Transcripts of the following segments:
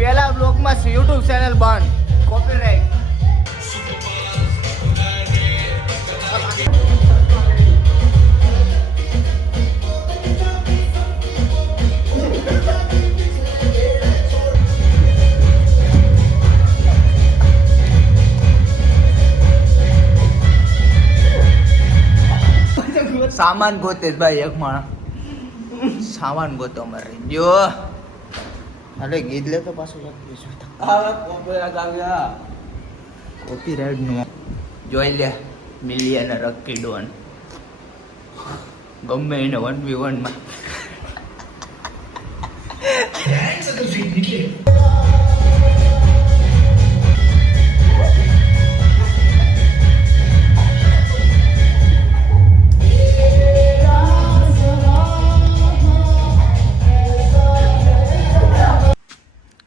પહેલા બ્લોગમાં YouTube channel બંધ, કોપીરાઇટ. સામાન ગોતે જ ભાઈ, એક માણસ સામાન ગોતો મારે જો. અરે ગીત લે તો પાછું કોપીરાઇટ નું જોઈ લે. મિલિયન રક્કી ડોન ગમે એને 1v1 માં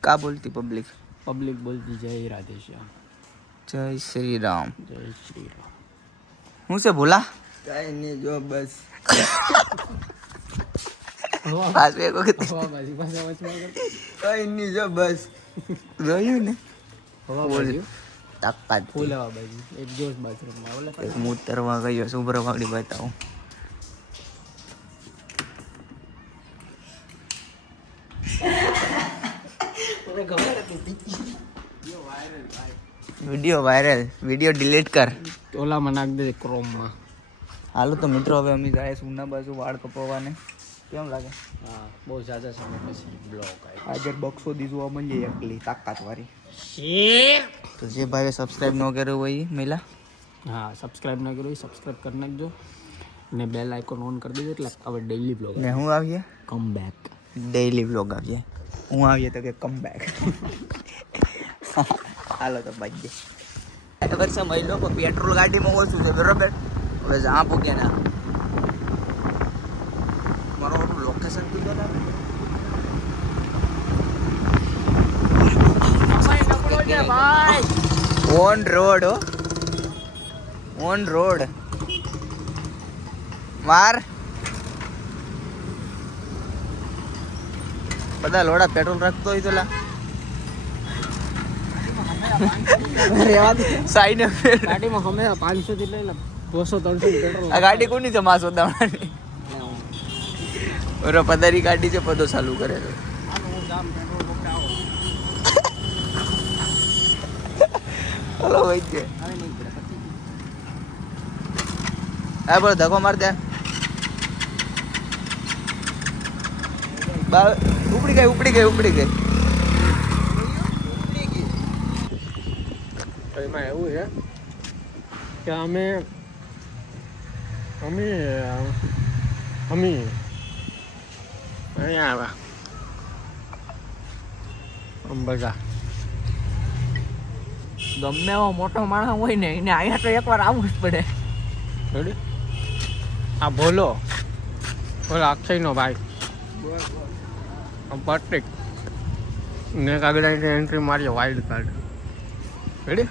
કા બોલતી પબ્લિક બોલતી જય રાધેશ્યામ, જય શ્રી રામ. જય શ્રી રામ. હું છે ભોલા કઈ નહીં, જો બસ પાછું એક વખત કઈ નહીં, જો બસ રહ્યું ને હવા બોલ. બાજુ તાકાત ફૂલાવા બાજુ એક જોશ બાથરૂમમાં ઓલા એક મૂતરવા ગયો શુભ્ર વાગડી બતાવું. વિડિયો ડિલીટ કર. ઓલામાં નાખ દે ક્રોમમાં. હાલો તો મિત્રો, હવે અમે જાય સુના બાજુ વાળ કપાવવાને. કેમ લાગે? હા, બહુ ઝાઝા સમય પછી બ્લોગ આવ્યો. આજે બક્સો દી જોવા મળી એકલી તાકાત વાળી. તો જે ભાઈ સબસ્ક્રાઇબ ન કર્યું હોય એ મહિલા, હા, સબસ્ક્રાઇબ ના કર્યું સબસ્ક્રાઇબ કરી નાખજો ને બેલ આઇકોન ઓન કરી દેજો, એટલે હવે ડેઈલી બ્લોગ ને હું આવીએ કમ બેક. ડેઈલી બ્લોગ આવીએ. હું આવીએ તો કે કમ બેક. હાલો તો બાજે વર્ષે મહિલો પેટ્રોલ ગાડીમાં ઓછું છે બરોબર. હવે જ્યાં પૂગ્યા ના મારું લોકેશન કીધું ને ઓન રોડ હો, ઓન રોડ માર બધા લોડા પેટ્રોલ રાખતો હોય તો લા સાઈડ ગાડીમાં અમે 500 થી લઈને 200-300 પેટ્રોલ. આ ગાડી કોની છે માસો દાણાની? ઓરો પધારી ગાડી છે, પદો ચાલુ કરે છે. હલો ભાઈ છે આ બોલો ધક્કો માર દે. ઉપડી ગઈ. એમાં એવું છે કે અમે અહીંયા આવ્યા અંબાજા. ગમે એવો મોટો માણસ હોય ને એને અહીંયા તો એકવાર આવવું જ પડે. રેડી? આ બોલો અક્ષયનો ભાઈ પટ્ટિક ને આગળ એન્ટ્રી મારીએ વાઇલ્ડ કાર્ડ. રેડી?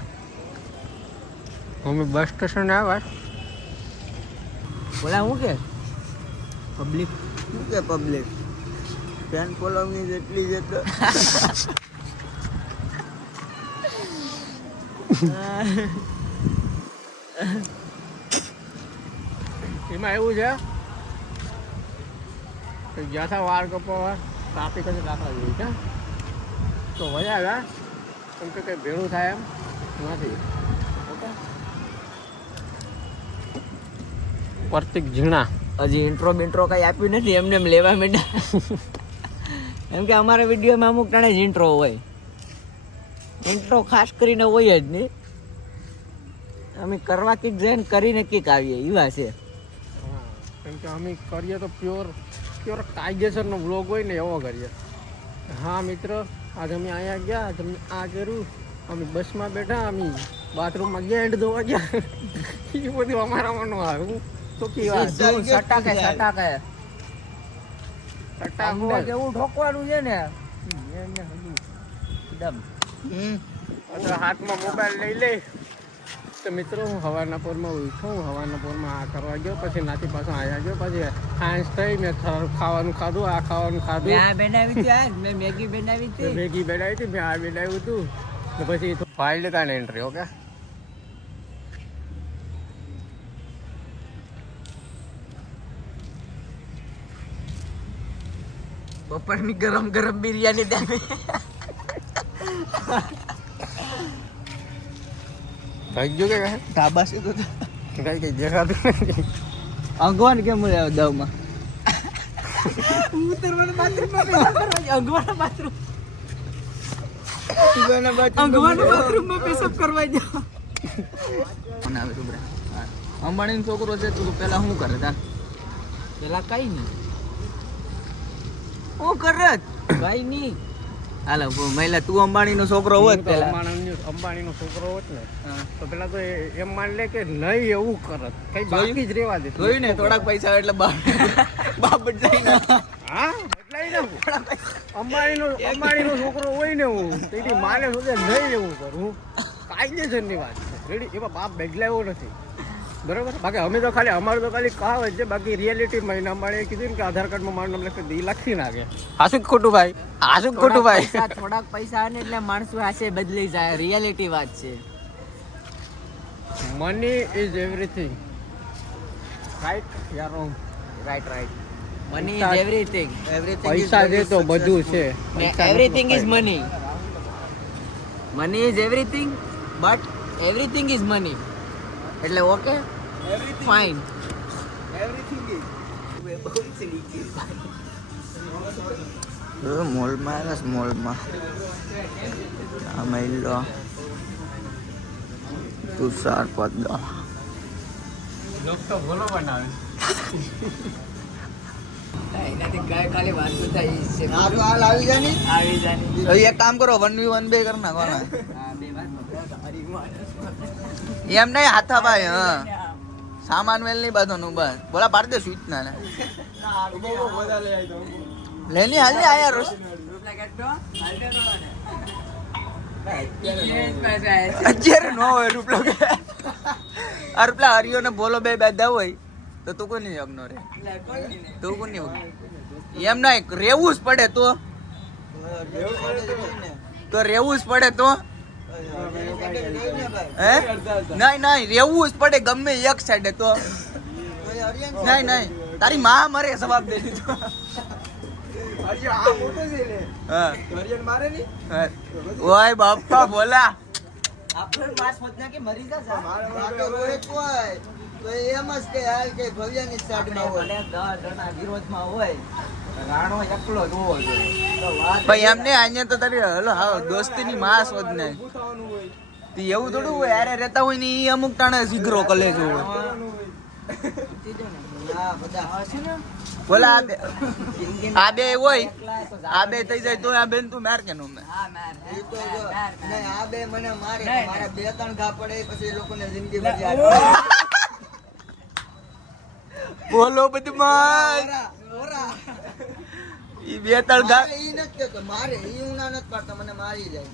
અમે બસ સ્ટેશન આવ્યા. બોલા હું કે પબ્લિક શું કે પબ્લિક ફેન ફોલોઈંગ જેટલી છે તો એમાં એવું છે કે જ્યાં થા વાર કપાવા ટ્રાફિક જ દાખલા જેવી છે, તો વયા આવ્યા કેમ કે કંઈ ભેળું થાય એમ નથી. ઓકે, પ્રતિક ઝીણા હજી ઇન્ટ્રો બિન્ટ્રો કઈ આપ્યું નથી, એમને એમ લેવા માંડ્યા. એમ કે અમારા વિડીયોમાં અમુક ટાણે જ ઇન્ટ્રો હોય. ઇન્ટ્રો ખાસ કરીને હોય જ નહીં, અમે કરવા કીક જઈને કરીને કીક આવીએ એવા છે. હા, કેમ કે અમે કરીએ તો પ્યોર કાયદેસરનો વ્લોગ હોય ને એવો કરીએ. હા મિત્ર, આજે અમે અહીંયા ગયા, આજે અમે આ કર્યું, અમે બસમાં બેઠા, અમે બાથરૂમમાં ગયા, એન્ડ ધોવા ગયા. એ બધું અમારામાં ન આવે. હું તો કેવા સટાકે કેવું ઠોકવાનું છે ને હાથમાં મોબાઈલ લઈ લે. તો મિત્રો હું હવારના પોરમાં ઉઠું, હવારના પોરમાં આ કરવા ગયો, પછી નાથી પાછો અહીંયા ગયો, પછી સાયન્સ થઈ મેં ખાવાનું ખાધું આ ખાવાનું ખાધું મેં આ બનાવી હતી આજ મેં મેગી બનાવી હતી મેગી બનાવી હતી મેં આ બનાવ્યું હતું ને પછી ફાઇલ લેતા ને એન્ટ્રી ઓકે બપોરની ગરમ ગરમ બિરયાની દેવી થઈ ગયું કે ધાબા છે તો કઈ કઈ દેખાતું નથી અંગવાન કેમ મળે દવમાં ઉતરવાના બાથરૂમમાં પેશાબ કરવા જાય અંગવાના બાથરૂમમાં પેશાબ કરવા જાય મને આવે તું અંબાણીનો છોકરો છે તું પેલા શું કરે તાર પેલા કઈ નહીં હું કરત કઈ નહીં હાલો મહિલા તું અંબાણીનો છોકરો હોત પેલા અંબાણીનો છોકરો હોત ને તો પેલા તો એમ માન લે કે નહીં એવું કરત કઈ બાકી જ રેવા દે જોયું ને થોડાક પૈસા આવે એટલે બાપ બદલાઈ નાખે હા બદલાઈ નાખું અંબાણીનો છોકરો હોય ને હું તેથી માને સોચે નહીં એવું કરું કાયદેસરની વાત છે રેડી એમાં બાપ બદલાયો નથી બરાબર બાકી અમે તો ખાલી અમારું તો ખાલી કહાવત છે બાકી રિયાલિટીમાં એને અંબાણીએ કીધું ને કે આધાર કાર્ડમાં મારું નામ લખી દે લખી નાખે હાસું ખોટું ભાઈ હાસું ખોટું ભાઈ થોડાક પૈસા આવે ને એટલે માણસો હાસે બદલી જાય રિયાલિટી વાત છે money is everything right yeah wrong right money is everything પૈસા છે તો બધું છે everything is money money is everything but everything is money એટલે ઓકે ફાઇન મોલમાં આવ્યા મોલમાં આ મહિલો તુષાર પદ્દા તો બોલો બનાવે એનાથી ગાય ખાલી વાતો થાય છે આ તો હાલ આવી જાય ને આવી જાની હવે એક કામ કરો 1v1 બે કર નાખો ને હા બે વાત તમારી માણસ એમ નહીં હાથાભાઈ હા સામાન વેલ નહીં બાંધવાનું બસ બોલા પાડ દે સ્વિચ ના ને લેની હાલ ને આયા રોજ અત્યારે નો હોય રૂપલો કે આ રૂપલા હરિયો ને બોલો બે બેદા હોય તો તું કોની યજ્ઞ રે તું કોની એમ નહીં રેવું જ પડે તો રેવું જ પડે તો હે નહીં રેવું જ પડે ગમે એક સાઈડે તો નહીં તારી માં મરે જવાબ દે દીધો ઓય બાપા બોલા આપણે પાસ મતના કે મરી જા તો એમ જ કે હાલ કે ભવ્યાની સાઈડમાં હોય વિરોધમાં હોય રાણો એકલો જ હોવો જોઈએ તો વાત ભાઈ એમને અહીંયા તો તારી હલો હા દોસ્તીની માં શોધ ને એવું થોડું હોય યારે રહેતા હોય ને એ અમુક ટાણે શીઘ્રો કલેજ હોય બોલા આ બે હોય આ બે થઈ જાય તો આ બેન તું માર કે નો મેં હા માર આ બે મને મારે મારા બે ત્રણ ઘા પડે પછી એ લોકોને જિંદગી બોલો બદમાશ ઈ બે ત્રણ ઘા ઈ નથી કેતો મારે ઈ ઉના નથી પાડતો મને મારી જાય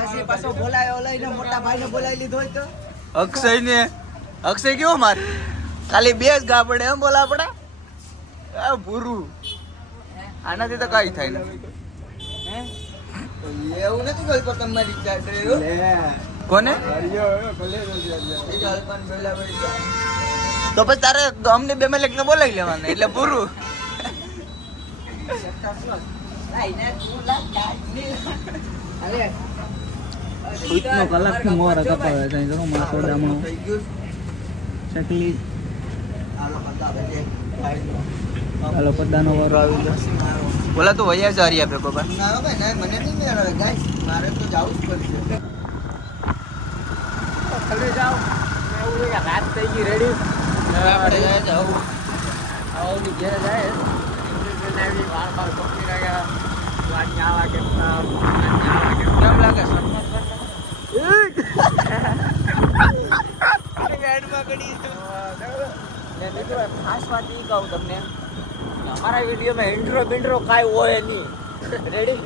પછી પાછો બોલાયો લઈને મોટા ભાઈને બોલાવી લીધો હોય તો અક્ષય કેવો મારે ખાલી બે જ ઘા પડે એમ બોલા પડે આ ભૂરું આનાથી તો કઈ થાય નહીં એવું નથી કોઈ પણ તમારી ચાટ કોને તો પછી તારે અમને બે મેલેક ને બોલાવી લેવાના એટલે પૂરું કલાક મોર કપાવે છે તો સોડામાં ચકલી હાલો પદ્દાનો વારો આવી ગયો બોલા તો વૈયા જ હારી આપે બાબા ના ભાઈ ના મને નહીં મેળ આવે ગાઈસ મારે તો જાવું જ પડશે ખાલી જાઓ એવું છે કે રાત થઈ ગઈ રેડી આપણે જાવ આવની ઘેર જાય બનાવી વાર પકડી રહ્યા વાંચ આવા કેમ કેમ લાગે ખાસ વાત એ કહું તમને અમારા વિડીયોમાં ઇન્ટ્રો બિન્ટ્રો કાંઈ હોય નહીં રેડી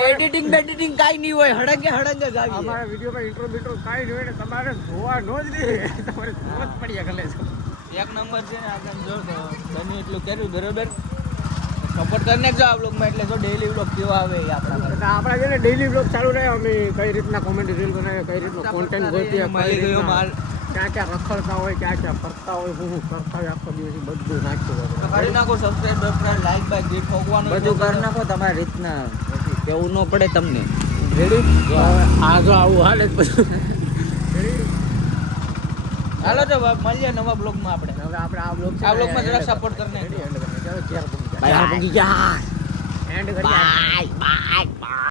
એડિટિંગ બેડિટિંગ કાંઈ નહીં હોય હળંગે જ આવી અમારા વિડીયોમાં ઇન્ટ્રો બીટ્રો કાંઈ નહીં હોય ને તમારે જોવા નો જ નહીં તમારે જોવા જ પડ્યા ગલે છે એક નંબર છે ને આગળ જો તો બને એટલું કર્યું બરોબર સપોર્ટ કરી નાખજો આ બ્લોગમાં એટલે જો ડેઈલી બ્લોગ કેવો આવે એ આપણા એટલે આપણા છે ને ડેઈલી બ્લોગ ચાલુ રહે અમે કઈ રીતના કોમેન્ટ રીલ બનાવીએ કઈ રીતનો કોન્ટેન્ટ ગોતીએ મળી ગયો માલ ક્યાં ક્યાં રખડતા હોય ક્યાં ક્યાં ફરતા હોય શું કરતા હોય આખો દિવસ બધું નાખ્યું તો કરી નાખો સબસ્ક્રાઇબ લાઈક બાઈક જે ઠોકવાનું બધું કરી નાખો તમારી રીતના પછી કેવું ન પડે તમને રેડી આ જો આવું હાલે જ બધું હાલો તો મળીએ નવા બ્લોગમાં આપણે હવે આપણે આ બ્લોગ આ બ્લોગમાં જરા સપોર્ટ કરીને એન્ડ કરી બાય. એન્ડ કરી બાય બાય.